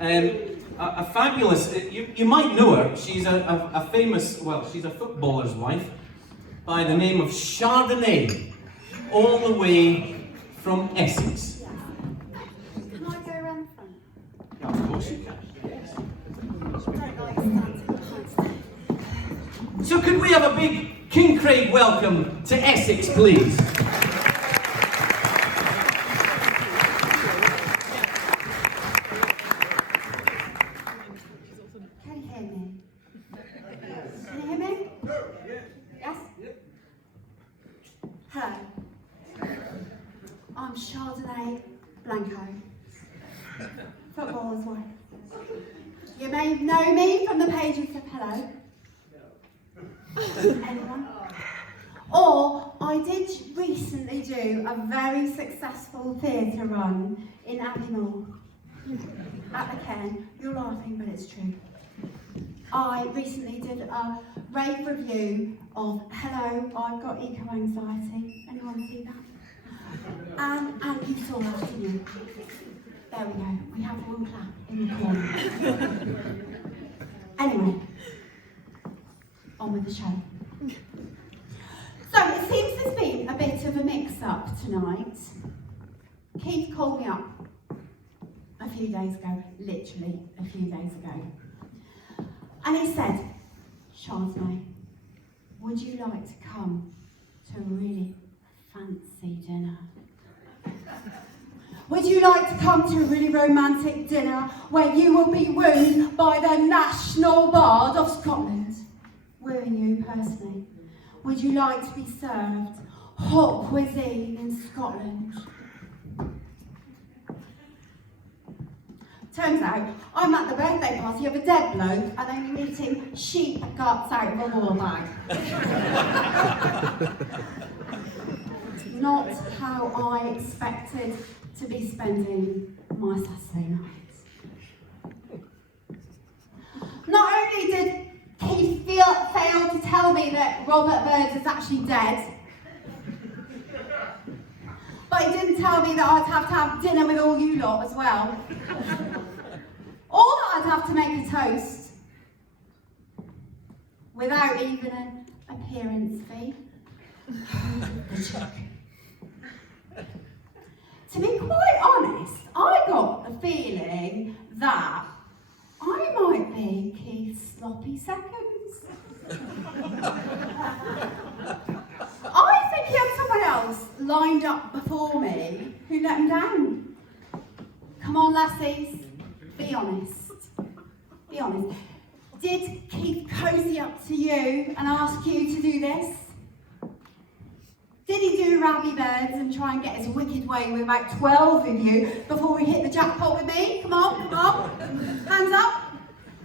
A fabulous, you might know her, she's a famous, well, she's a footballer's wife by the name of Chardonnay, all the way from Essex. Can I go around the front? Yeah, of course you can. I don't like standing behind stage. So could we have a big King Craig welcome to Essex, please? Can you hear me? Can you hear me? Yes? Hello. I'm Chardonnay Blanco, footballer's wife. You may know me from the pages of Hello. Anyone? Or I did recently do a very successful theatre run in Abbeymoor at the Cairn. You're laughing, but it's true. I recently did a rave review of Hello, I've Got Eco-Anxiety. Anyone see that? And you saw that, didn't you? There we go. We have one clap in the corner. Anyway, on with the show. So it seems there's been a bit of a mix-up tonight. Keith called me up a few days ago, literally a few days ago. And he said, Chardonnay, would you like to come to a really fancy dinner? Would you like to come to a really romantic dinner where you will be wooed by the National Bard of Scotland? Wooing you personally. Would you like to be served hot cuisine in Scotland? Turns out, I'm at the birthday party of a dead bloke and I'm eating sheep guts out of a war bag. Not how I expected to be spending my Saturday night. Not only did Keith fail to tell me that Robert Burns is actually dead, but he didn't tell me that I'd have to have dinner with all you lot as well. Or that I'd have to make a toast without even an appearance fee. To be quite honest, I got the feeling that I might be Keith's sloppy seconds. I think he had someone else lined up before me who let him down. Come on, lassies, be honest. Be honest. Did Keith cozy up to you and ask you to do this? Did he do Rabbi Birds and try and get his wicked way with about 12 of you before we hit the jackpot with me? Come on, come on. Hands up.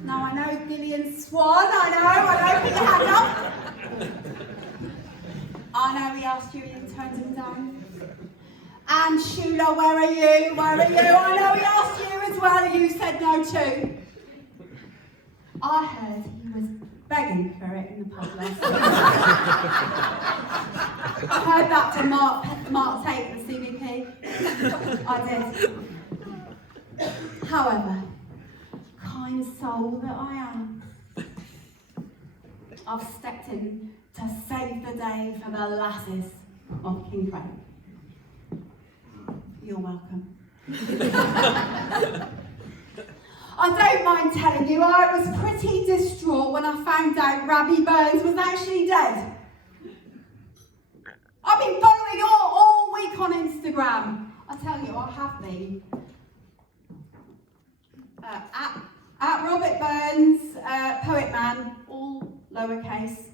No, I know, Gillian Swan, I know, put your hand up. I know he asked you and you turned him down. And Shula, where are you? Where are you? I know he asked you as well and you said no too. I heard he was begging for it in the pub last night. I heard that from Mark Tate, the CVP. I did. However, kind soul that I am, I've stepped in to save the day for the lasses of King Craig. You're welcome. I don't mind telling you, I was pretty distraught when I found out Rabbi Burns was actually dead. I've been following all week on Instagram. I tell you, I have been. At Robert Burns, Poet Man, all lowercase.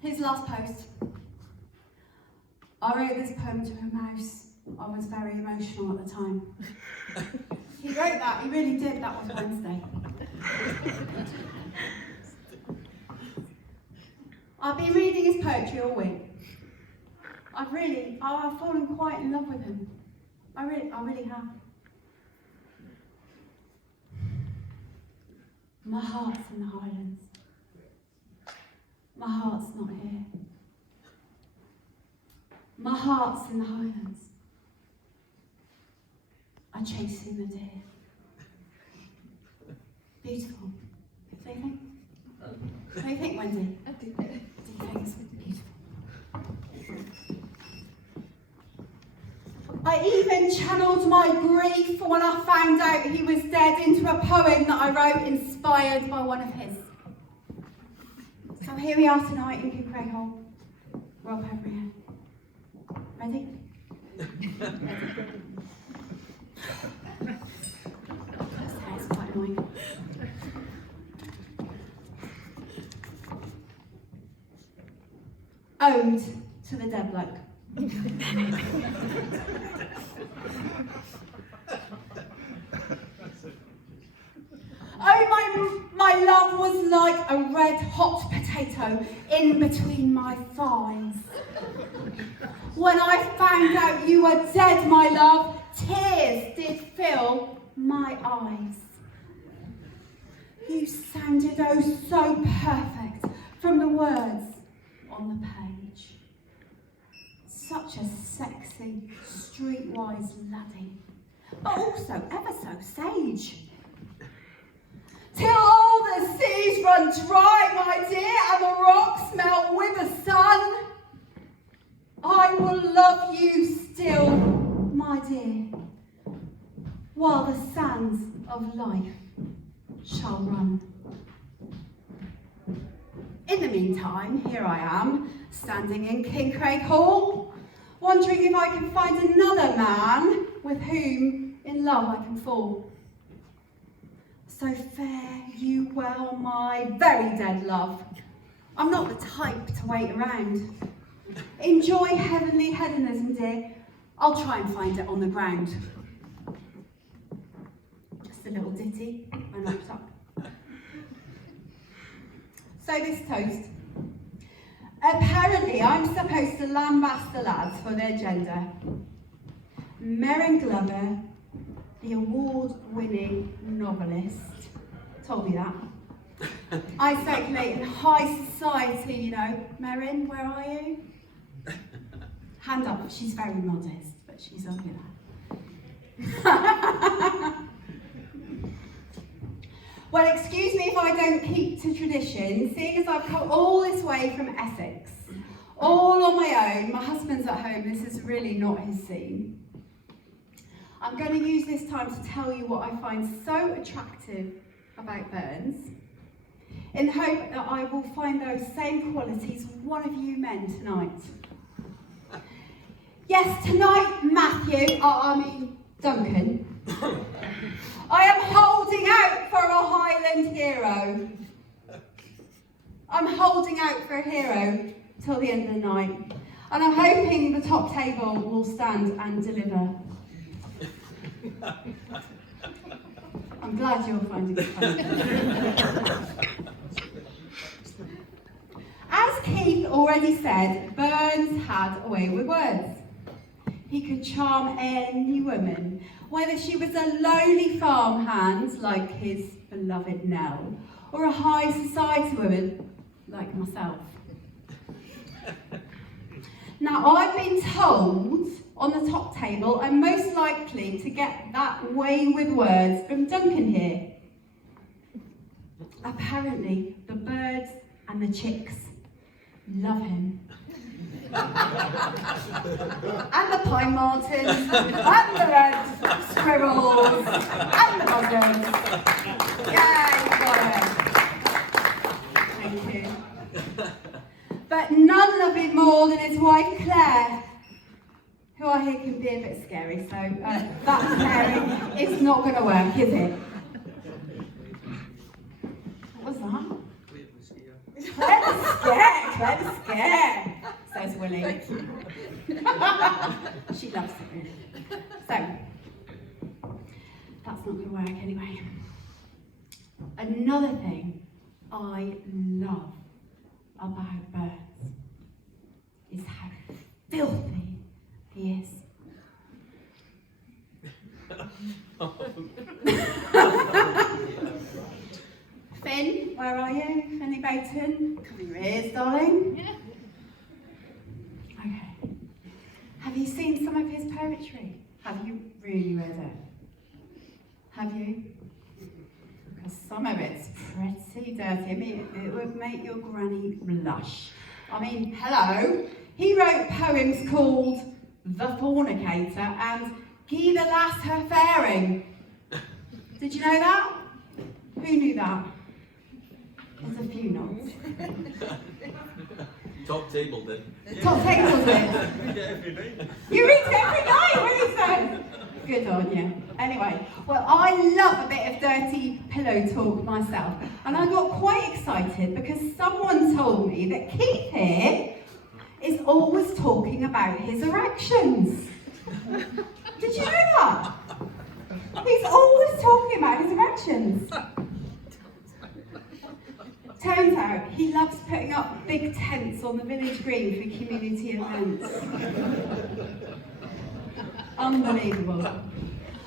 His last post. I wrote this poem to a mouse. I was very emotional at the time. He wrote that, he really did, that was Wednesday. I've been reading his poetry all week. I've fallen quite in love with him. I really have. My heart's in the Highlands. My heart's not here. My heart's in the Highlands. are chasing the deer. Beautiful. What do you think? What do you think, Wendy? Do you think it's beautiful? I even channeled my grief when I found out he was dead into a poem that I wrote inspired by one of his. So here we are tonight in Kincaid Hall. Rob Hebron. Ready? That's quite annoying. Ode to the dead bloke. Oh, my love was like a red hot potato in between my thighs. When I found out you were dead, my love, tears did fill my eyes. You sounded oh so perfect from the words on the page. Such a sexy, streetwise laddie, but also ever so sage. Till all the seas run dry, my dear, and the rocks melt with the sun, I will love you still, my dear, while the sands of life shall run. In the meantime, here I am, standing in Kincaid Hall, wondering if I can find another man with whom in love I can fall. So fare you well, my very dead love. I'm not the type to wait around. Enjoy heavenly hedonism, dear. I'll try and find it on the ground. Just a little ditty and wrapped up. So this toast. Apparently I'm supposed to lambast the lads for their gender. Merrin Glover, the award-winning novelist, told me that. I circulate in high society, you know. Merrin, where are you? Hand up, she's very modest, but she's up with that. Well, excuse me if I don't keep to tradition, seeing as I've come all this way from Essex, all on my own. My husband's at home, this is really not his scene. I'm going to use this time to tell you what I find so attractive about Burns, in the hope that I will find those same qualities one of you men tonight. Yes, tonight, Duncan, I am holding out for a Highland hero. I'm holding out for a hero till the end of the night, and I'm hoping the top table will stand and deliver. I'm glad you're finding it funny. As Keith already said, Burns had a way with words. He could charm any woman, whether she was a lowly farmhand like his beloved Nell, or a high society woman like myself. Now, I've been told on the top table I'm most likely to get that way with words from Duncan here. Apparently, the birds and the chicks love him. And the pine martens, and the red squirrels, and the buzzards. Yeah, you got it. Thank you. But none love him more than his wife Claire, who I hear can be a bit scary, so that pairing is not going to work, is it? What was that? Clever scare, says Willie. She loves it, really. So, that's not going to work anyway. Another thing I love about Burns is how filthy he is. Finn, where are you? Finny Bowton? Come in your ears, darling. Yeah. Okay. Have you seen some of his poetry? Have you really read it? Have you? Because some of it's pretty dirty. I mean, it would make your granny blush. I mean, hello. He wrote poems called The Fornicator and Guy the Lass Her Fairing. Did you know that? Who knew that? There's a few nods. Top table did. Top table did. Every night. You read it every night, what he said. Good on you. Anyway, well, I love a bit of dirty pillow talk myself, and I got quite excited because someone told me that Keith here is always talking about his erections. Did you know that? He's always talking about his erections. Turns out he loves putting up big tents on the village green for community events. Unbelievable.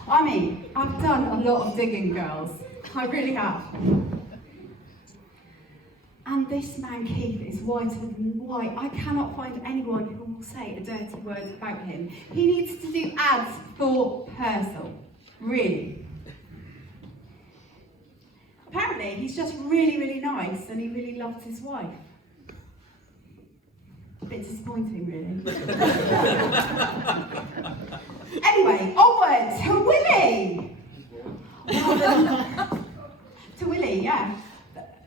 I mean, I've done a lot of digging, girls. I really have. And this man Keith is whiter than white. I cannot find anyone who will say a dirty word about him. He needs to do ads for Purcell. Really. Apparently, he's just really, really nice and he really loves his wife. A bit disappointing, really. Anyway, onwards to Willie! To Willie, yeah.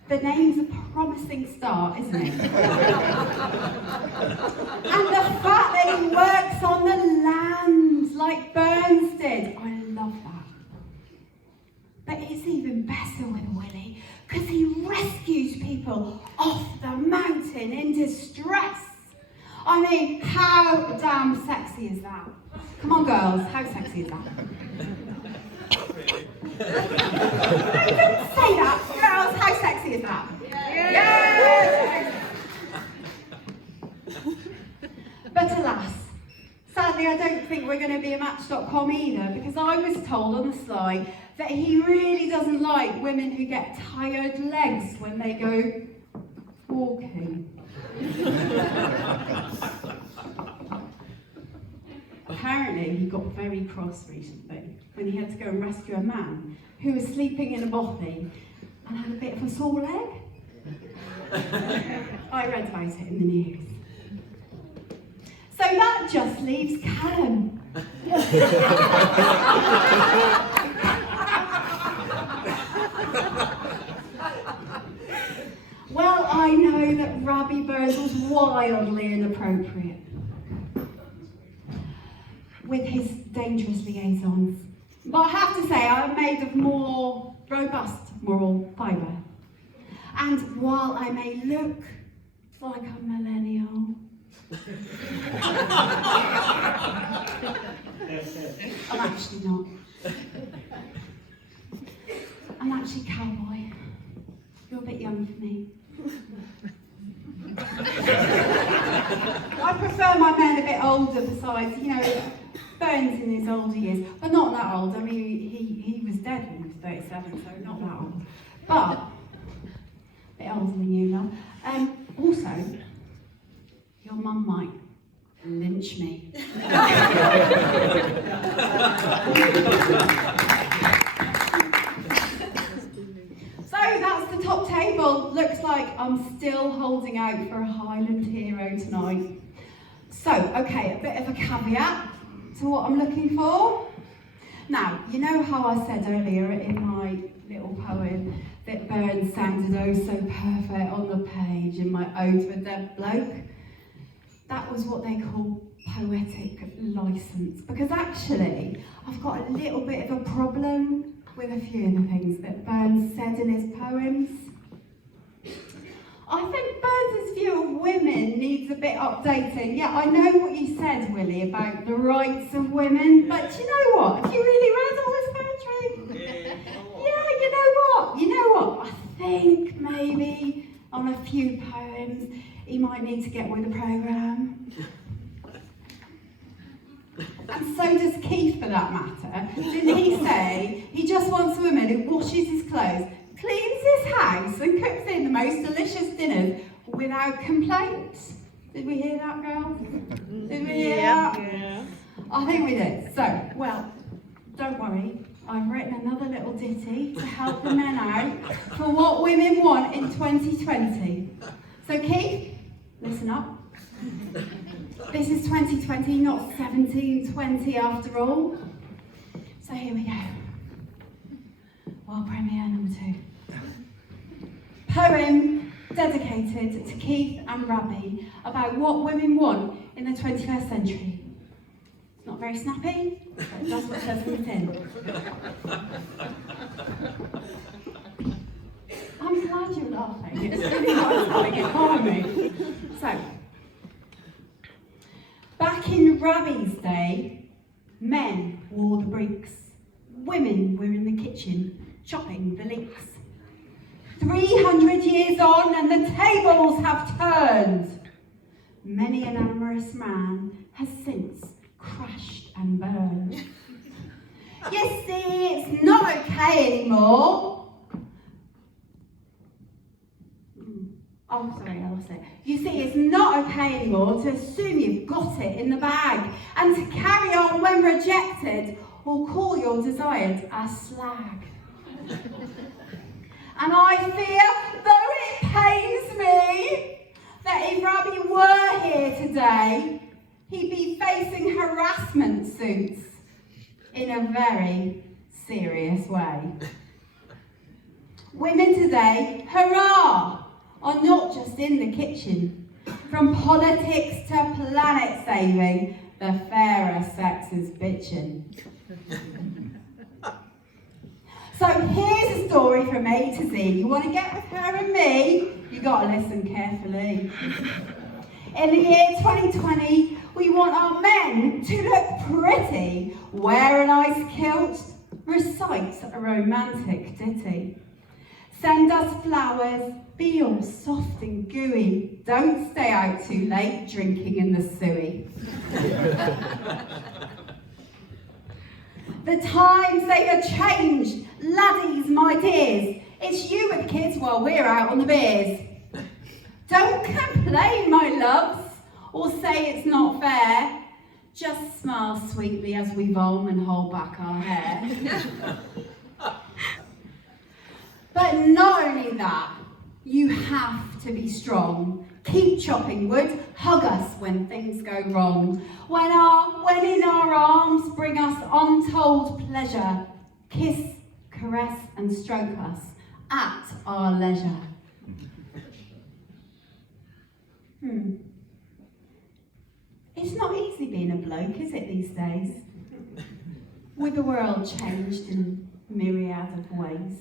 The name's a promising start, isn't it? And the fact that he works on the land like Burns did. I love that. But it's even better with Willie, because he rescues people off the mountain in distress. I mean, how damn sexy is that? Come on, girls, how sexy is that? No, don't say that. Girls, how sexy is that? Yes! But alas, sadly, I don't think we're going to be a Match.com either, because I was told on the slide that he really doesn't like women who get tired legs when they go walking. Apparently, he got very cross recently when he had to go and rescue a man who was sleeping in a bothy and had a bit of a sore leg. I read about it in the news. So that just leaves Callum. Well, I know that Robbie Burns was wildly inappropriate with his dangerous liaisons. But I have to say, I'm made of more robust moral fibre. And while I may look like a millennial, I'm actually not. I'm actually cowboy. You're a bit young for me. I prefer my men a bit older besides, you know, Burns in his older years. But not that old. I mean, he was dead when he was 37, so not that old. But, a bit older than you, love. Also, your mum might lynch me. So that's the top table. Looks like I'm still holding out for a Highland hero tonight. So, okay, a bit of a caveat to what I'm looking for. Now, you know how I said earlier in my little poem that Burns sounded oh so perfect on the page in my Ode to a Dead Bloke? That was what they call poetic license, because actually I've got a little bit of a problem with a few of the things that Burns said in his poems. I think Burns' view of women needs a bit updating. Yeah, I know what you said, Willie, about the rights of women, but you know what? Have you really read all this poetry? Yeah, you know what? I think maybe on a few poems he might need to get with the programme. And so does Keith, for that matter. Didn't he say he just wants a woman who washes his clothes, cleans his house and cooks in the most delicious dinners without complaints? Did we hear that, girl? Did we hear that? Yeah. I think we did. So, well, don't worry. I've written another little ditty to help the men out for what women want in 2020. So Keith, listen up. This is 2020, not 1720 after all. So here we go. World premiere number 2. Poem dedicated to Keith and Rabbi about what women want in the 21st century. It's not very snappy, but it does what it says in the tin. I'm glad you're laughing. It's really nice having it for me. So, back in Rabbi's day, men wore the breeks. Women were in the kitchen, chopping the leeks. 300 years on and the tables have turned. Many an amorous man has since crashed and burned. You see, it's not okay anymore. Oh, sorry, I lost it. You see, it's not okay anymore to assume you've got it in the bag and to carry on when rejected or call your desired a slag. And I fear, though it pains me, that if Rabbi were here today, he'd be facing harassment suits in a very serious way. Women today, hurrah, are not just in the kitchen. From politics to planet saving, the fairer sex is bitchin'. So here's a story from A to Z. You want to get with her and me? You got to listen carefully. In the year 2020, we want our men to look pretty, wear a nice kilt, recite a romantic ditty. Send us flowers, be all soft and gooey. Don't stay out too late drinking in the suey. The times they have changed, laddies, my dears. It's you with the kids while we're out on the beers. Don't complain, my loves, or say it's not fair. Just smile sweetly as we vom and hold back our hair. But not only that, you have to be strong. Keep chopping wood, hug us when things go wrong. When in our arms bring us untold pleasure, kiss, caress and stroke us at our leisure. It's not easy being a bloke, is it, these days? With the world changed in a myriad of ways.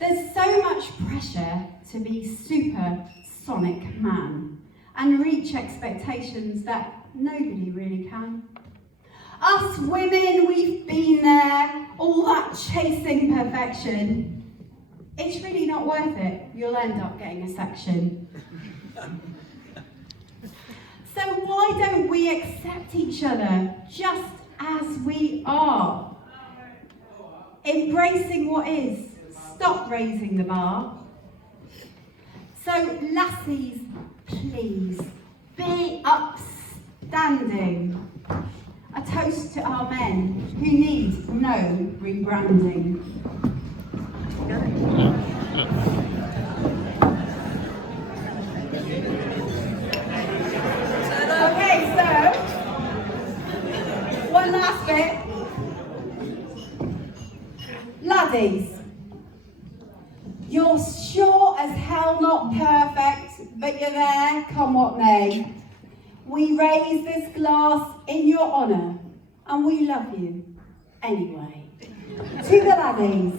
There's so much pressure to be supersonic man and reach expectations that nobody really can. Us women, we've been there, all that chasing perfection. It's really not worth it. You'll end up getting a section. So why don't we accept each other just as we are? Embracing what is. Stop raising the bar. So lassies, please, be upstanding. A toast to our men who need no rebranding. Okay, so, one last bit. Laddies. You're sure as hell not perfect, but you're there, come what may. We raise this glass in your honour, and we love you anyway. To the laddies.